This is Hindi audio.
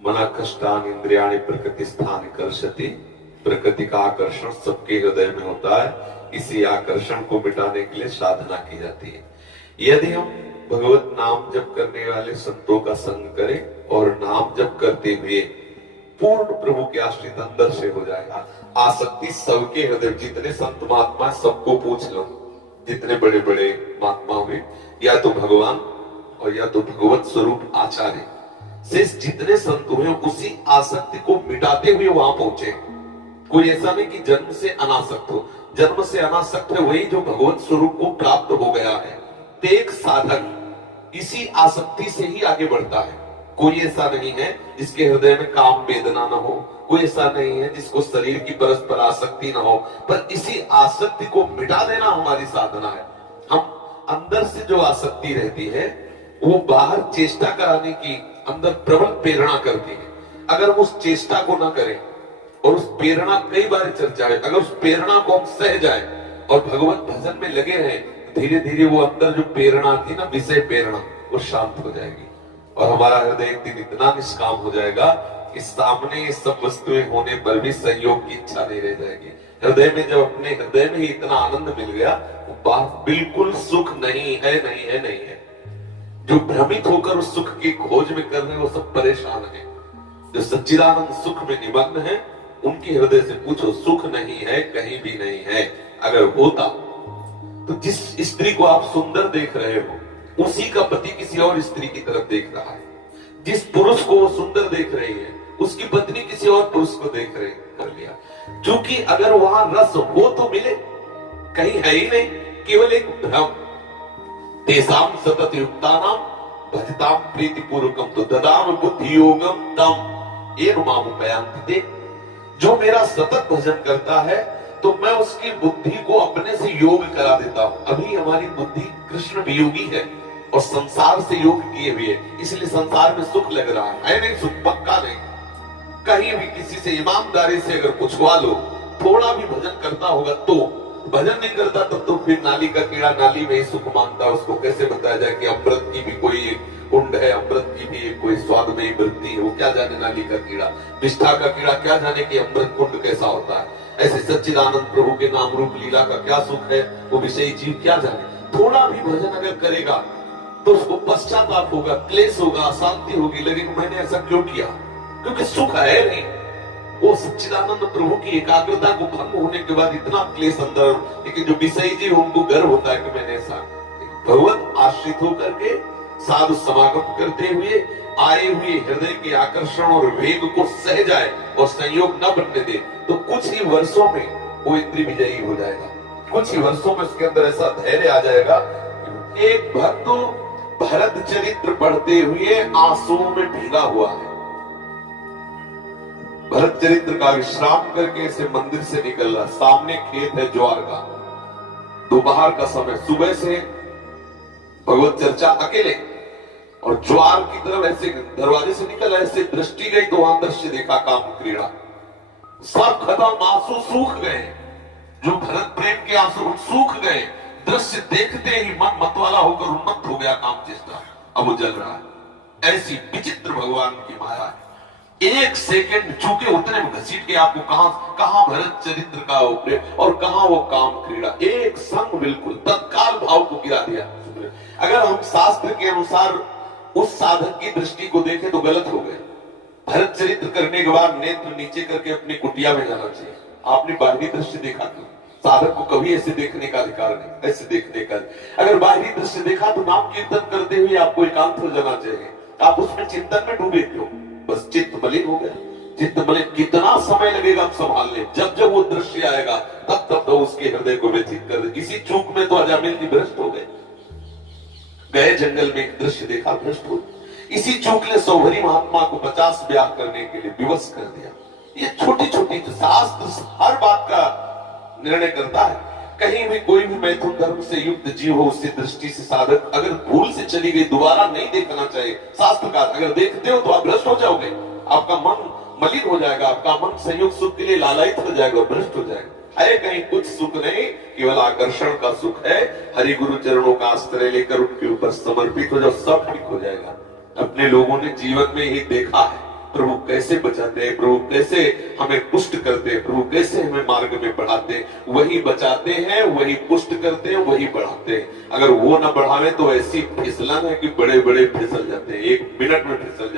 मना कष्टान इंद्रियाणि प्रकृति स्थान कर्षति। प्रकृति का आकर्षण सबके हृदय में होता है। इसी आकर्षण को मिटाने के लिए साधना की जाती है। यदि हम भगवत नाम जप करने वाले संतों का संग करें और नाम जप करते हुए पूर्ण प्रभु के आश्रित अंदर से हो जाएगा। आसक्ति सबके हृदय, जितने संत महात्मा सबको पूछ लो, जितने बड़े बड़े महात्मा हुए, या तो भगवान और या तो भगवत स्वरूप आचार्य से जितने संत हुए उसी आसक्ति को मिटाते हुए वहां पहुंचे। कोई ऐसा नहीं कि जन्म से अनासक्त हो। जन्म से अनासक्त है वही जो भगवत स्वरूप को प्राप्त हो गया है। तो एक साधक इसी आसक्ति से ही आगे बढ़ता है। कोई ऐसा नहीं है जिसके हृदय में काम वेदना न हो, कोई ऐसा नहीं है जिसको शरीर की परस्पर आसक्ति न हो, पर इसी आसक्ति को मिटा देना हमारी साधना है। हम अंदर से जो आसक्ति रहती है वो बाहर चेष्टा कराने की अंदर प्रबल प्रेरणा करती है। अगर हम उस चेष्टा को ना करें और उस प्रेरणा कई बार चर्चा है, अगर उस प्रेरणा को हम सह जाए और भगवत भजन में लगे हैं, धीरे धीरे वो अंदर जो प्रेरणा थी ना, विषय प्रेरणा, वो शांत हो जाएगी और हमारा हृदय एक दिन इतना निष्काम हो जाएगा कि सामने ये सब वस्तुएं होने पर भी संयोग की इच्छा नहीं रह जाएगी। हृदय में जब अपने हृदय में ही इतना आनंद मिल गया, वो बात बिल्कुल सुख नहीं है, नहीं है, नहीं है। जो भ्रमित होकर उस सुख की खोज में कर रहे हैं वो सब परेशान है। जो सच्चिदानंद सुख में निमग्न है उनके हृदय से पूछो, सुख नहीं है, कहीं भी नहीं है। अगर होता तो जिस स्त्री को आप सुंदर देख रहे हो उसी का पति किसी और स्त्री की तरफ देख रहा है। जिस पुरुष को वो सुंदर देख रही है उसकी पत्नी किसी और पुरुष को देख रही कर लिया। क्योंकि अगर वहां रस हो तो मिले, कहीं है ही नहीं, केवल एक भ्रम। तेसाम सतत युक्तानाम भजताम प्रीति पूर्वकम तो ददाम बुद्धि योगम तम ये मामू पयांति दे। जो मेरा सतत भजन करता है तो मैं उसकी बुद्धि को अपने से योग करा देता हूं। अभी हमारी बुद्धि कृष्ण वियोगी है और संसार से योग किए हुए, इसलिए संसार में सुख लग रहा है नहीं, सुख पक्का नहीं। कहीं भी किसी से ईमानदारी से अगर पूछवा लो, थोड़ा भी भजन करता होगा तो, भजन नहीं करता तब तो फिर नाली का कीड़ा नाली में ही सुख मानता है। उसको कैसे बताया जाए कि अमृत की भी कोई एक कुंड है, अमृत की भी कोई स्वादमयी वृत्ति है, वो क्या जाने नाली का कीड़ा, निष्ठा का कीड़ा क्या जाने कि अमृत कुंड कैसा होता है। ऐसे सच्चिदानंद प्रभु के नाम रूप लीला का क्या सुख है, वो विषयी जीव क्या जाने। थोड़ा भी भजन अगर करेगा तो उसको पश्चाताप होगा, क्लेश होगा, अशांति होगी, लेकिन मैंने ऐसा क्यों किया, क्योंकि सुख है नहीं। वो सच्चिदानंद प्रभु की एकाग्रता को भंग होने के बाद इतना क्लेश अंदर, लेकिन जो विषयी जीव उनको गर्व होता है कि मैंने ऐसा। भगवत आश्रित होकर के साधु समागम करते हुए आए हुए हृदय के आकर्षण और वेग को सह जाए और संयोग न बनने दे तो कुछ ही वर्षों में वो इंद्रिय विजयी हो जाएगा। कुछ ही वर्षों में उसके अंदर ऐसा धैर्य आ जाएगा। एक भक्त भरत चरित्र पढ़ते हुए आंसुओं में भीगा हुआ है। भरत चरित्र का विश्राम करके इसे मंदिर से निकल रहा, सामने खेत है ज्वार का, दोपहर का समय, सुबह से भगवत चर्चा अकेले और ज्वार की तरफ ऐसे दरवाजे से निकल, ऐसे दृष्टि गई तो वहां दृश्य देखा, काम क्रीड़ा, सब खत्म, आंसू सूख गए। जो भरत प्रेम के आंसू सूख गए, दृश्य देखते ही मन मतवाला होकर उन्मत्त हो गया, काम चेष्टा अब वो जल रहा है। ऐसी विचित्र भगवान की माया है। एक सेकंड चूके उतने में घसीट के आपको कहां भरत चरित्र का प्रेम और कहां वो काम क्रीड़ा, एक संग बिल्कुल तत्काल भाव को गिरा दिया। अगर हम शास्त्र के अनुसार उस साधक की दृष्टि को देखें तो गलत हो गए। भरत चरित्र करने के बाद नेत्र नीचे करके अपनी कुटिया में जाना चाहिए। आपने बाहरी दृश्य देखा तो साधक को कभी ऐसे देखने का अधिकार नहीं, ऐसे देखने का। अगर बाहरी दृश्य देखा तो नाम कीर्तन करते हुए आपको एकांत हो जाना चाहिए। आप उसमें चिंतन में डूबे क्यों, बस चित्त मलिन हो गया। चित्त मलिन कितना समय लगेगा आप संभालने, जब जब वो दृश्य आएगा तब तब तो उसके हृदय को व्यथित कर दे। इसी चूक में तो अजामिल जी भ्रष्ट हो गए, गए जंगल में एक दृश्य देखा, भ्रष्ट हो। इसी चूक ने सौभरी महात्मा को 50 ब्याह करने के लिए विवश कर दिया। ये छोटी छोटी शास्त्र हर बात का निर्णय करता है। कहीं भी कोई भी मैथुन धर्म से युक्त जीव हो, उससे दृष्टि से साधक अगर भूल से चली गई दोबारा नहीं देखना चाहिए। शास्त्र का अगर देखते हो तो आप भ्रष्ट हो जाओगे, आपका मन मलिन हो जाएगा, आपका मन संयोग सुख के लिए लालायित हो जाएगा और भ्रष्ट हो जाएगा। है कहीं कुछ सुख नहीं, केवल आकर्षण का सुख है। हरि गुरु चरणों का आश्रय लेकर उनके ऊपर समर्पित हो जाओ, सब ठीक हो जाएगा। अपने लोगों ने जीवन में ही देखा है, प्रभु कैसे बचाते हैं, प्रभु कैसे हमें पुष्ट करते हैं, प्रभु कैसे हमें मार्ग में बढ़ाते हैं। वही बचाते हैं, वही पुष्ट करते हैं, वही बढ़ाते हैं। अगर वो ना बढ़ावे तो ऐसी फिसलन है कि बड़े बड़े फिसल जाते हैं, 1 मिनट में फिसल जाते हैं।